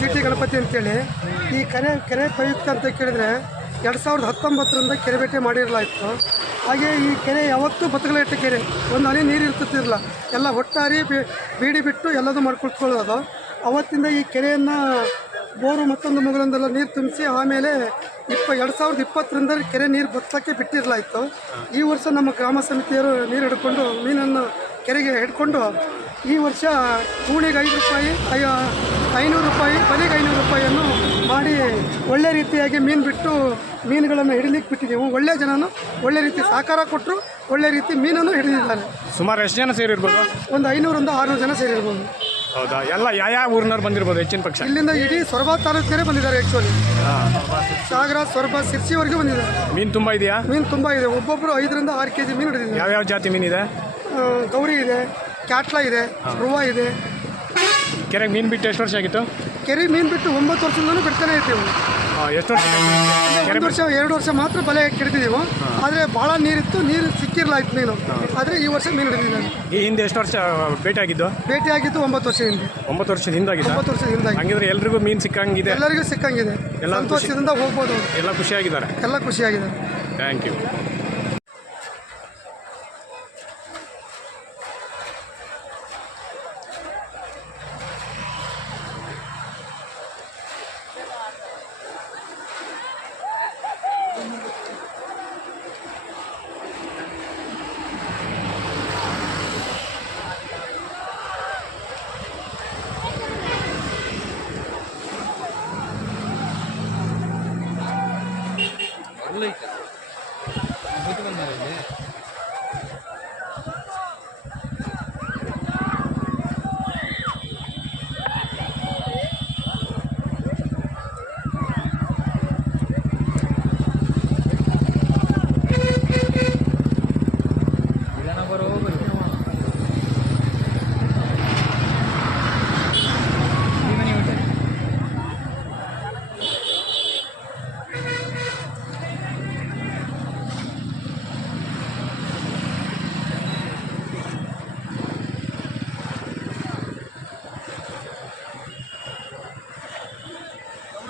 ಜಿಟಿ ಗಣಪತಿ ಅಂತೇಳಿ ಈ ಕೆರೆ ಪ್ರಯುಕ್ತ ಅಂತ ಕೇಳಿದರೆ 2019ರಿಂದ ಕೆರೆ ಬೇಟೆ ಮಾಡಿರಲಾಯಿತು. ಹಾಗೆ ಈ ಕೆರೆ ಯಾವತ್ತೂ ಬತ್ತಗಲಿಟ್ಟ ಕೆರೆ, ಒಂದು ಹನಿ ನೀರು ಇರ್ತಿರ್ಲಿಲ್ಲ, ಎಲ್ಲ ಒಟ್ಟಾರಿ ಬೀಡಿ ಬಿಟ್ಟು ಎಲ್ಲದೂ ಮಾಡ್ಕೊಳ್ಕೊಳ್ಳೋದು. ಅವತ್ತಿಂದ ಈ ಕೆರೆಯನ್ನು ಬೋರು ಮತ್ತೊಂದು ಮಗಳೊಂದೆಲ್ಲ ನೀರು ತುಂಬಿಸಿ ಆಮೇಲೆ 2020ರಿಂದ ಕೆರೆ ನೀರು ಬತ್ತಕ್ಕೆ ಬಿಟ್ಟಿರಲಾಯಿತು. ಈ ವರ್ಷ ನಮ್ಮ ಗ್ರಾಮ ಸಮಿತಿಯರು ನೀರು ಹಿಡ್ಕೊಂಡು ಮೀನನ್ನು ಕೆರೆಗೆ ಹಿಡ್ಕೊಂಡು ಈ ವರ್ಷ ಕೂಣಿಗೆ 5 ರೂಪಾಯಿ, 500 ರೂಪಾಯಿ, ಬಲಿಗೆ 500 ರೂಪಾಯಿಯನ್ನು ಮಾಡಿ ಒಳ್ಳೆ ರೀತಿಯಾಗಿ ಮೀನು ಬಿಟ್ಟು ಮೀನುಗಳನ್ನು ಹಿಡಿಲಿಕ್ಕೆ ಬಿಟ್ಟಿದ್ದೀವಿ. ಒಳ್ಳೆ ಜನನು ಒಳ್ಳೆ ರೀತಿ ಸಹಕಾರ ಕೊಟ್ಟರು, ಒಳ್ಳೆ ರೀತಿ ಮೀನನ್ನು ಹಿಡಿದಿದ್ದಾರೆ. ಸುಮಾರು ಎಷ್ಟು ಜನ ಸೇರಿರ್ಬೋದು? ಒಂದು 500ರಿಂದ 600 ಜನ ಸೇರಿರ್ಬೋದು. ಹೌದಾ? ಎಲ್ಲ ಯಾವ ಊರಿನವ್ರು ಬಂದಿರ್ಬೋದು ಹೆಚ್ಚಿನ ಪಕ್ಷ? ಇಲ್ಲಿಂದ ಇಡೀ ಸೊರಬ ತಾಲೂಕಿನವರೇ ಬಂದಿದ್ದಾರೆ. ಆ್ಯಕ್ಚುಲಿ ಸಾಗರ, ಸೊರಬ, ಸಿರ್ಸಿವರೆಗೂ ಬಂದಿದ್ದಾರೆ. ಮೀನು ತುಂಬ ಇದೆಯಾ? ಮೀನು ತುಂಬ ಇದೆ. ಒಬ್ಬೊಬ್ಬರು 5ರಿಂದ 6 kg ಮೀನು ಹಿಡಿದಿದ್ದಾರೆ. ಯಾವ್ಯಾವ ಜಾತಿ ಮೀನಿದೆ? ಗೌರಿ ಇದೆ, ಕ್ಯಾಟ್ಲಾ ಇದೆ, ರುವ ಇದೆ. ಕೆರೆಗೆ ಮೀನು ಬಿಟ್ಟು ಎಷ್ಟು ವರ್ಷ ಆಗಿತ್ತು? ಕೆರೆ ಮೀನು ಬಿಟ್ಟು 9 ವರ್ಷದಿಂದಲೂ ಬಿಡ್ತಾನೆ ಇರ್ತೀವಿ. ಎಷ್ಟು ವರ್ಷ? 1 ವರ್ಷ 2 ವರ್ಷ ಮಾತ್ರ ಬಲೆ ಹಿಡಿದಿದ್ದೀವಿ. ಆದರೆ ಭಾಳ ನೀರಿತ್ತು, ನೀರು ಸಿಕ್ಕಿರಲಾಯ್ತು ಮೀನು. ಆದರೆ ಈ ವರ್ಷ ಮೀನು ಹಿಡಿದಿದ್ದಾನೆ. ಈ ಹಿಂದೆ ಎಷ್ಟು ವರ್ಷ ಭೇಟಿ ಆಗಿದ್ದು? 9 ವರ್ಷ ಹಿಂದೆ. 9 ವರ್ಷದ ಹಿಂದಾಗಿದೆ. 9 ವರ್ಷದ ಹಿಂದಾಗಿ. ಹಂಗಿದ್ರೆ ಎಲ್ರಿಗೂ ಮೀನು ಸಿಕ್ಕಂಗಿದೆ? ಎಲ್ಲರಿಗೂ ಸಿಕ್ಕಂಗಿದೆ. ಸಂತೋಷದಿಂದ ಹೋಗ್ಬೋದು. ಎಲ್ಲ ಖುಷಿಯಾಗಿದ್ದಾರೆ? ಎಲ್ಲ ಖುಷಿಯಾಗಿದ್ದಾರೆ. Thank you.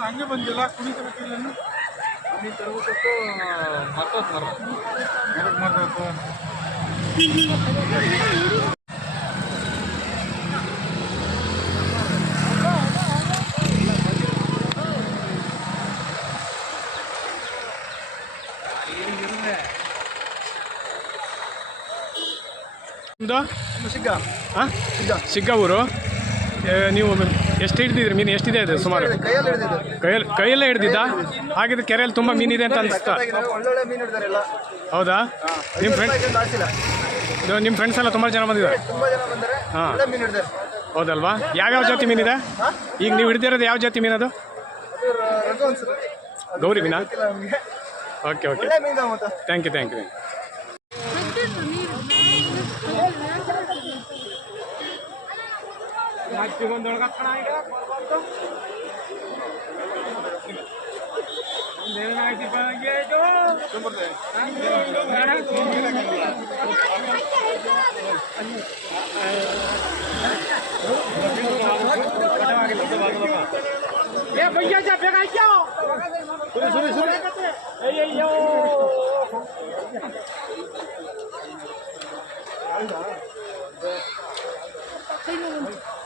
ಹಂಗೆ ಬಂದಿಲ್ಲ ಕುಣಿತಬೇಕು ತರಬೇಕು ಮರ್ತೋತು ಸಿಗ್ಗ ಊರು. ನೀವು ಎಷ್ಟು ಹಿಡ್ದಿದ್ರಿ ಮೀನು? ಎಷ್ಟಿದೆ ಅದು ಸುಮಾರು? ಕೈಯಲ್ಲೇ ಹಿಡ್ದಿದ್ದ? ಹಾಗಿದ್ರೆ ಕೆರೆಯಲ್ಲಿ ತುಂಬ ಮೀನಿದೆ ಅಂತ ಅನಿಸ್ತಾ? ಹೌದಾ? ನಿಮ್ಮ ಫ್ರೆಂಡ್ಸ್ ಎಲ್ಲ ತುಂಬ ಜನ ಬಂದಿದ್ದಾರೆ? ಹಾಂ, ಹೌದಲ್ವಾ? ಯಾವ್ಯಾವ ಜಾತಿ ಮೀನಿದೆ ಈಗ ನೀವು ಹಿಡ್ದಿರೋದು? ಯಾವ ಜಾತಿ ಮೀನದು? ಗೌರಿ ಮೀನಾ? Okay okay, thank you. भैया जा फेंका क्या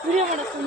ವಿಡಿಯೋ ಮಾಡಕ್ಕೆ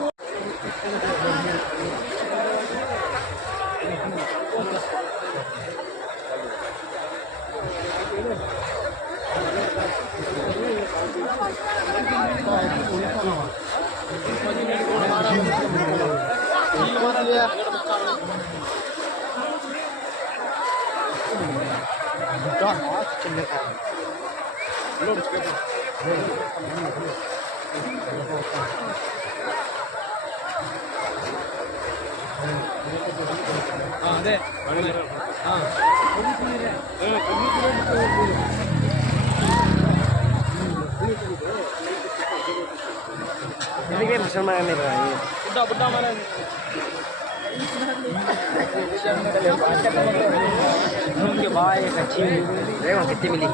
ಅದೇ ಬುಡ್ಡ ಮರ बाय कच्ची रेवा कितनी मिली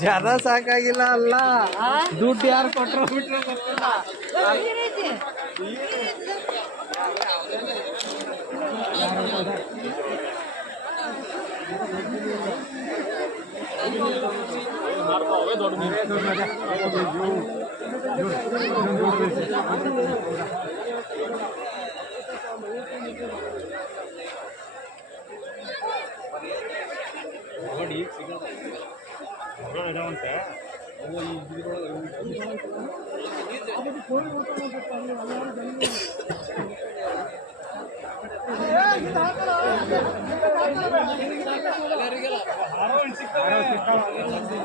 ज्यादा ಸಾಕಾಗಿಲ್ಲ ಅಲ್ಲ ದುಡ್ಡು ಯಾರು ಕೊಟ್ಟರು ಬಿಟ್ರೆ ನೋಡಿ ಈಗ ಸಿಗೋದು ಇದಾವಂತೆ